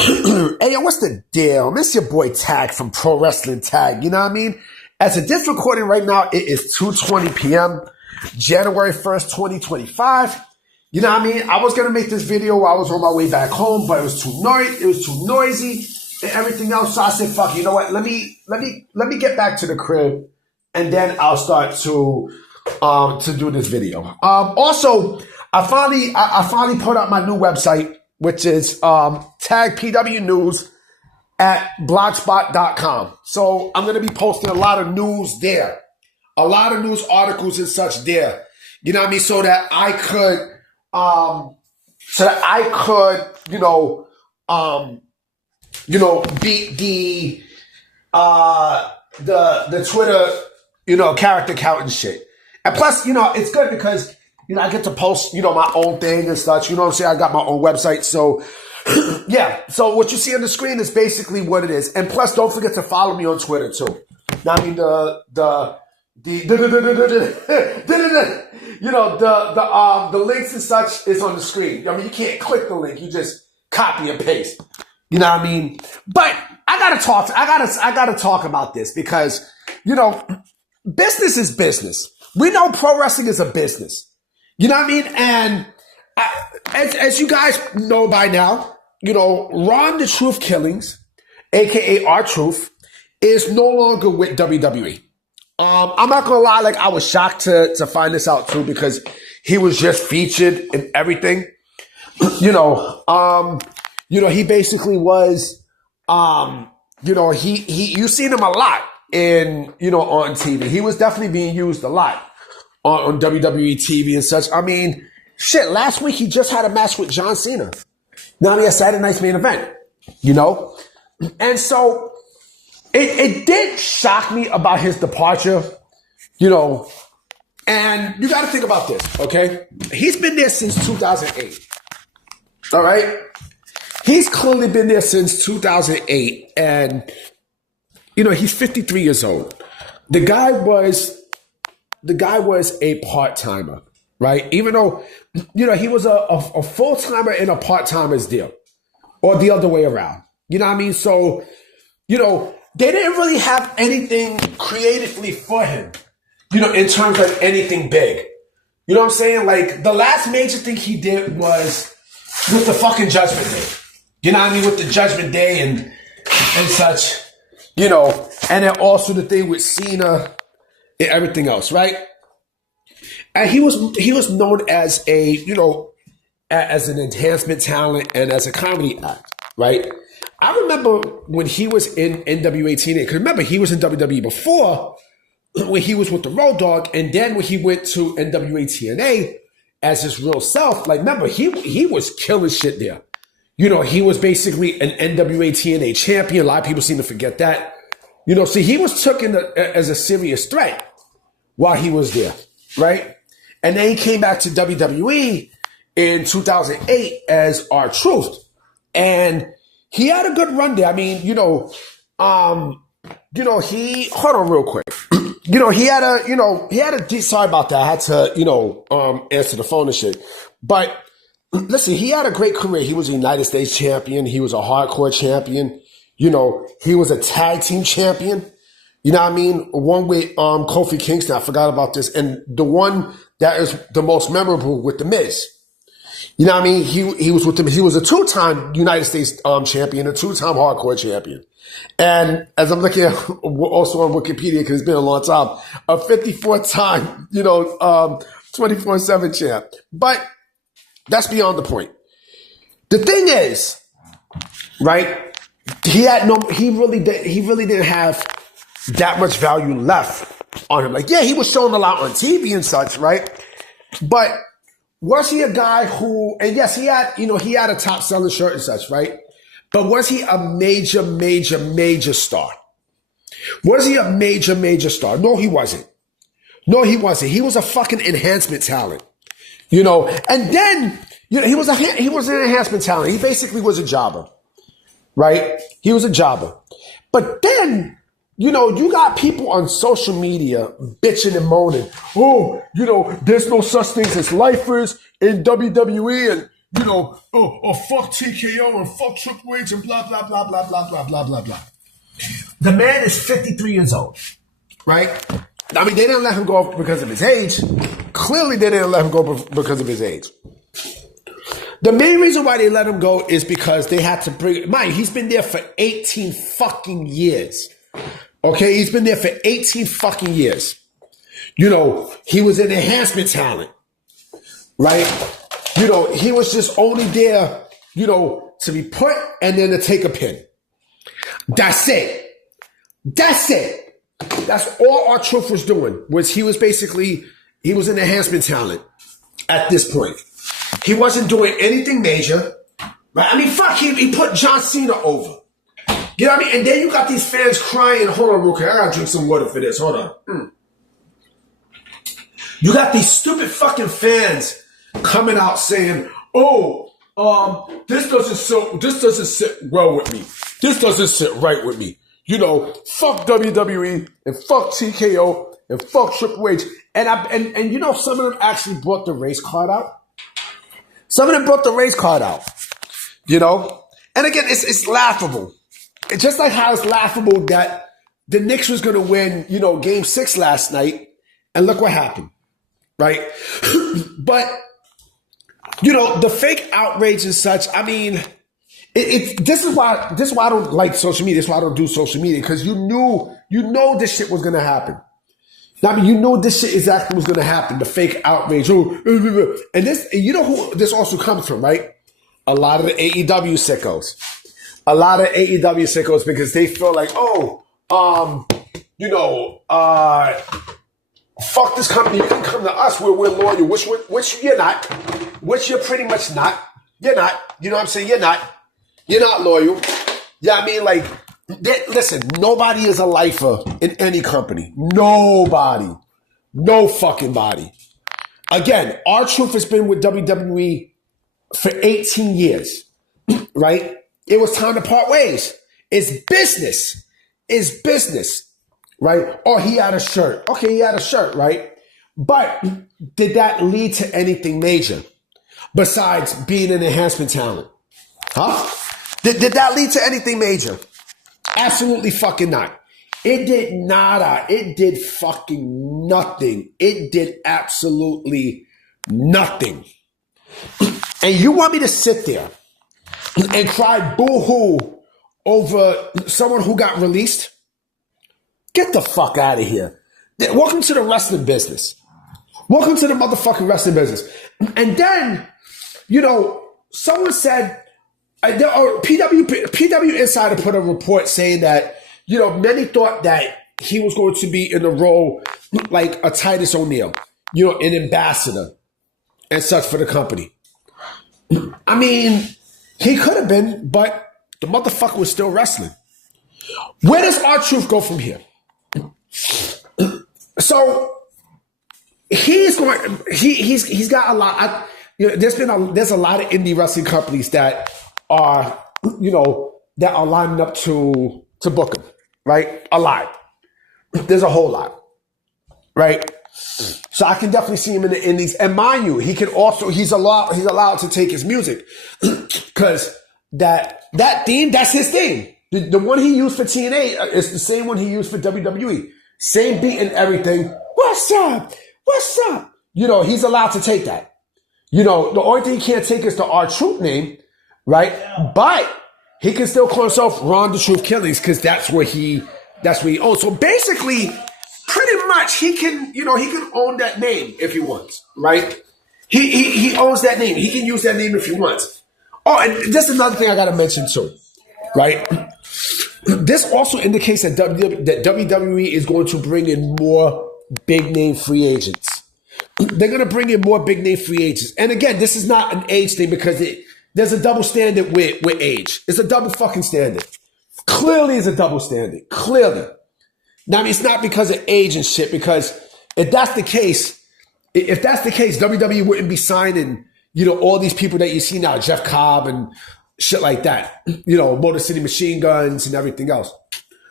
Hey, yo, what's the deal? This your boy Tag from Pro Wrestling Tag. You know what I mean? As of this recording right now, it is 2:20 p.m., January 1st, 2025. You know what I mean? I was gonna make this video while I was on my way back home, but it was too noisy and everything else. So I said, "Fuck, you know what? Let me get back to the crib, and then I'll start to do this video." Also, I finally put up my new website, which is tagpwnews at blogspot.com. So I'm going to be posting a lot of news there, a lot of news articles and such there. You know what I mean? So that I could, beat the Twitter, character count and shit. And plus, it's good because, I get to post, my own thing and such. You know what I'm saying? I got my own website. So, yeah. So what you see on the screen is basically what it is. And plus, don't forget to follow me on Twitter, too. Now, I mean, the links and such is on the screen. I mean, you can't click the link. You just copy and paste. You know what I mean? But I gotta talk about this because, business is business. We know pro wrestling is a business. You know what I mean? And as you guys know by now, Ron the Truth Killings, aka R-Truth, is no longer with WWE. I'm not gonna lie, I was shocked to find this out too because he was just featured in everything. He basically was, you've seen him a lot on TV. He was definitely being used a lot on WWE TV and such. I mean, shit, last week he just had a match with John Cena. Now he has Saturday Night's Main Event, And so it did shock me about his departure, and you got to think about this, okay? He's been there since 2008, all right? He's clearly been there since 2008, and, he's 53 years old. The guy was a part-timer, right? Even though, he was a full-timer in a part-timer's deal, or the other way around. You know what I mean? So, they didn't really have anything creatively for him, in terms of anything big. You know what I'm saying? Like, the last major thing he did was with the fucking Judgment Day. You know what I mean? With the Judgment Day and such, and then also the thing with Cena and everything else, right? And he was known as as an enhancement talent and as a comedy act, right? I remember when he was in NWA TNA, because remember, he was in WWE before when he was with the Road Dogg, and then when he went to NWA TNA as his real self, remember, he was killing shit there. He was basically an NWA TNA champion. A lot of people seem to forget that. So he was taken as a serious threat while he was there, right? And then he came back to WWE in 2008 as R-Truth. And he had a good run there. I mean, he, hold on real quick. Sorry about that. I had to, answer the phone and shit. But listen, he had a great career. He was a United States champion. He was a hardcore champion. He was a tag team champion. You know what I mean? One with Kofi Kingston. I forgot about this. And the one that is the most memorable with The Miz. You know what I mean? He was with them. He was a two-time United States champion, a two-time hardcore champion. And as I'm looking at also on Wikipedia, because it's been a long time, a 54-time, 24/7 champ. But that's beyond the point. The thing is, right? He really didn't have that much value left on him. He was shown a lot on TV and such, right? But was he a guy who, and yes, he had a top selling shirt and such, right? But was he a major star? Was he a major star? No, he wasn't. He was a fucking enhancement talent, and then, he was an enhancement talent. He basically was a jobber, right? He was a jobber. But then, you got people on social media bitching and moaning. Oh, there's no such things as lifers in WWE, and fuck TKO and fuck Triple H and blah, blah, blah, blah, blah, blah, blah, blah, blah. The man is 53 years old, right? I mean, they didn't let him go because of his age. Clearly, they didn't let him go because of his age. The main reason why they let him go is because they had to bring... Mind, he's been there for 18 fucking years. Okay? He's been there for 18 fucking years. He was an enhancement talent, right? He was just only there, to be put and then to take a pin. That's it. That's all R-Truth was doing. He was an enhancement talent at this point. He wasn't doing anything major. Right? I mean, fuck, he put John Cena over. You know what I mean? And then you got these fans crying. Hold on real quick. I gotta drink some water for this. Hold on. You got these stupid fucking fans coming out saying, this doesn't sit well with me. This doesn't sit right with me. Fuck WWE and fuck TKO and fuck Triple H. And some of them actually brought the race card out. And again, it's laughable. It's just like how it's laughable that the Knicks was going to win, Game 6 last night. And look what happened, right? But, the fake outrage and such, I mean... This is why I don't like social media. This is why I don't do social media, because you know this shit was gonna happen. I mean, this shit exactly was gonna happen. The fake outrage, and this, who this also comes from, right? A lot of the AEW sickos, because they feel like, fuck this company. You can come to us where we're loyal, which you're not, which you're pretty much not. You're not. You know what I'm saying? You're not. You're not loyal. Yeah, I mean, listen, nobody is a lifer in any company. Nobody. No fucking body. Again, R-Truth has been with WWE for 18 years, right? It was time to part ways. It's business, right? Or he had a shirt. Okay, he had a shirt, right? But did that lead to anything major besides being an enhancement talent? Huh? Did that lead to anything major? Absolutely fucking not. It did nada. It did fucking nothing. It did absolutely nothing. And you want me to sit there and cry boo-hoo over someone who got released? Get the fuck out of here. Welcome to the wrestling business. Welcome to the motherfucking wrestling business. And then, someone said, PW Insider put a report saying that, many thought that he was going to be in the role like a Titus O'Neil, an ambassador and such for the company. I mean, he could have been, but the motherfucker was still wrestling. Where does R-Truth go from here? So he's got a lot. There's a lot of indie wrestling companies that are lining up to book him, right? A lot. There's a whole lot, right? So I can definitely see him in the indies. And mind you, he's allowed to take his music because that theme, that's his theme. The one he used for TNA is the same one he used for WWE. Same beat and everything. What's up? He's allowed to take that. The only thing he can't take is the R-Truth name, right? Yeah. But he can still call himself Ron the Truth Killings because that's what he owns. So basically, pretty much he can own that name if he wants, right? He owns that name. He can use that name if he wants. Oh, and just another thing I gotta mention too, right? This also indicates that WWE is going to bring in more big name free agents. They're going to bring in more big name free agents. And again, this is not an age thing because there's a double standard with age. It's a double fucking standard. Clearly it's a double standard. Clearly. Now, I mean, it's not because of age and shit, because if that's the case, WWE wouldn't be signing, all these people that you see now, Jeff Cobb and shit like that, Motor City Machine Guns and everything else.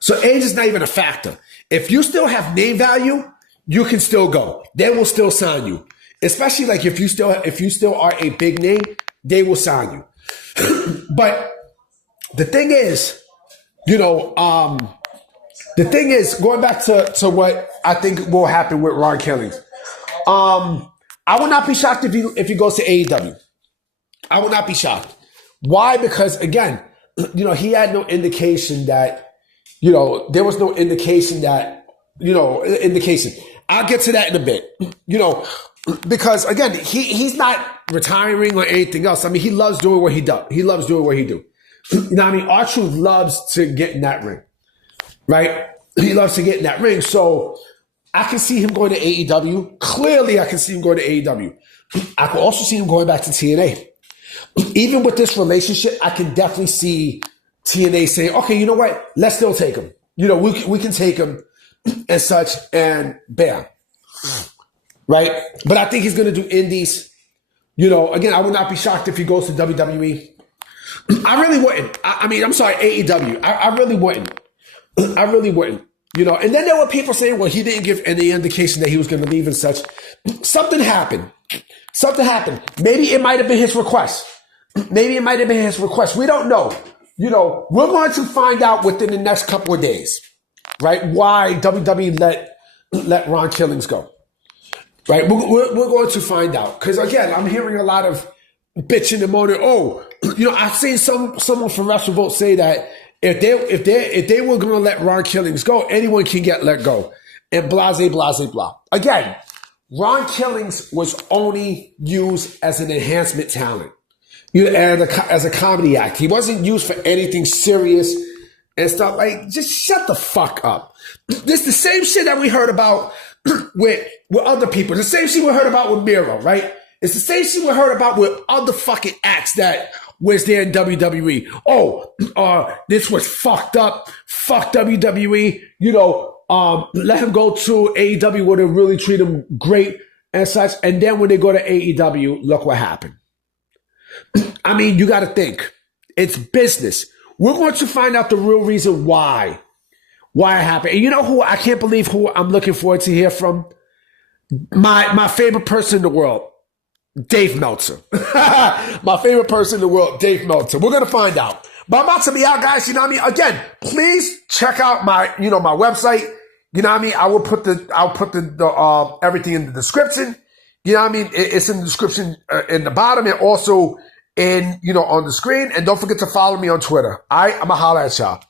So age is not even a factor. If you still have name value, you can still go. They will still sign you. Especially like if you still are a big name, they will sign you. But the thing is, going back to what I think will happen with Ron Killings. I would not be shocked if he goes to AEW. I would not be shocked. Why? Because again, he had no indication that, there was no indication that, indication. I'll get to that in a bit, because again, he's not retiring or anything else. I mean, he loves doing what he does. He loves doing what he do. R-Truth loves to get in that ring, right? He loves to get in that ring. So I can see him going to AEW. Clearly, I can see him going to AEW. I can also see him going back to TNA. Even with this relationship, I can definitely see TNA saying, okay, you know what? Let's still take him. We can take him and such, and bam. Right? But I think he's going to do indies. Again, I would not be shocked if he goes to WWE. I really wouldn't. I'm sorry, AEW. I really wouldn't. I really wouldn't. And then there were people saying, well, he didn't give any indication that he was going to leave and such. Something happened. Maybe it might have been his request. We don't know. We're going to find out within the next couple of days, right? Why WWE let Ron Killings go, right? We're going to find out. Because again, I'm hearing a lot of bitching and moaning. Oh, I've seen someone from WrestleVote say that if they were going to let Ron Killings go, anyone can get let go, and blah, blah, blah. Again, Ron Killings was only used as an enhancement talent, as a comedy act. He wasn't used for anything serious and stuff. Like, just shut the fuck up. This is the same shit that we heard about with other people. The same shit we heard about with Miro, right? It's the same shit we heard about with other fucking acts that was there in WWE. Oh, this was fucked up. Fuck WWE. Let him go to AEW where they really treat him great and such. And then when they go to AEW, look what happened. You got to think. It's business. We're going to find out the real reason why it happened. And you know who I can't believe who I'm looking forward to hear from? My favorite person in the world, Dave Meltzer. My favorite person in the world, Dave Meltzer. We're going to find out. But I'm about to be out, guys. Again, please check out my website. I'll put the everything in the description. It's in the description in the bottom and also in, on the screen. And don't forget to follow me on Twitter. I'm a holler at y'all.